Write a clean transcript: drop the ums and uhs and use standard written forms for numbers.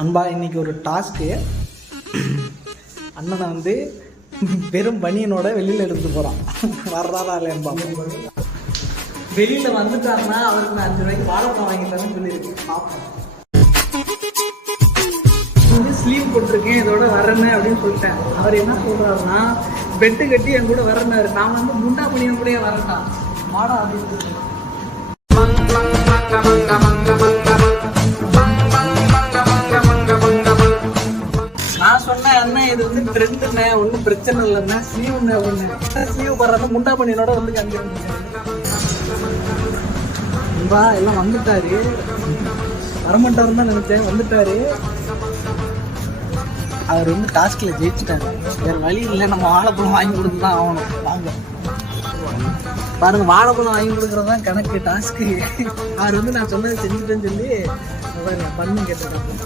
அன்பா இன்னைக்கு ஒரு டாஸ்க்கு. அண்ணனை வந்து வெறும் பனியனோட வெளியில் எடுத்து போகிறான். வர்றாரா இல்லையன்பா? வெளியில் வந்துட்டாருன்னா அவருக்கு நான் 5 ரூபாய்க்கு வாழைப்பழம் வாங்கி தரேன்னு சொல்லியிருக்கேன். பார்ப்போம். ஸ்லீவ் போட்டிருக்கேன், இதோட வரேன்னு அப்படின்னு சொல்லிட்டேன். அவர் என்ன சொல்கிறாருன்னா பெட்டு கட்டி என் கூட வரேன்னாரு. நான் வந்து முண்டா பனியன் கூட வரேன்டான் வாடா அப்படின்னு. நான் சொன்னேன் அண்ணன் இது வந்து ட்ரெண்டுண்ணே, ஒன்றும் பிரச்சனை இல்லைண்ணா, ஸ்லீவ்ண்ணே அப்படின்னு. ஸ்லீவ் போடுறப்ப முண்டா பனியனோட வந்து கண்டிப்பா எல்லாம் வந்துட்டாரு. வரமாட்டாருன்னு தான் நினைச்சேன், வந்துட்டாரு. அவர் வந்து டாஸ்கில் ஜெயிச்சுட்டாரு. வேற வழி இல்லை, நம்ம வாழைப்பழம் வாங்கி கொடுத்து தான் ஆகணும். வாங்க பாருங்க, வாழைப்பழம் வாங்கி கொடுக்குறது தான் கணக்கு டாஸ்க்கு. அவர் வந்து நான் சொன்னதை செஞ்சுட்டேன்னு சொல்லி பண்ணு கேட்டுருக்கேன்.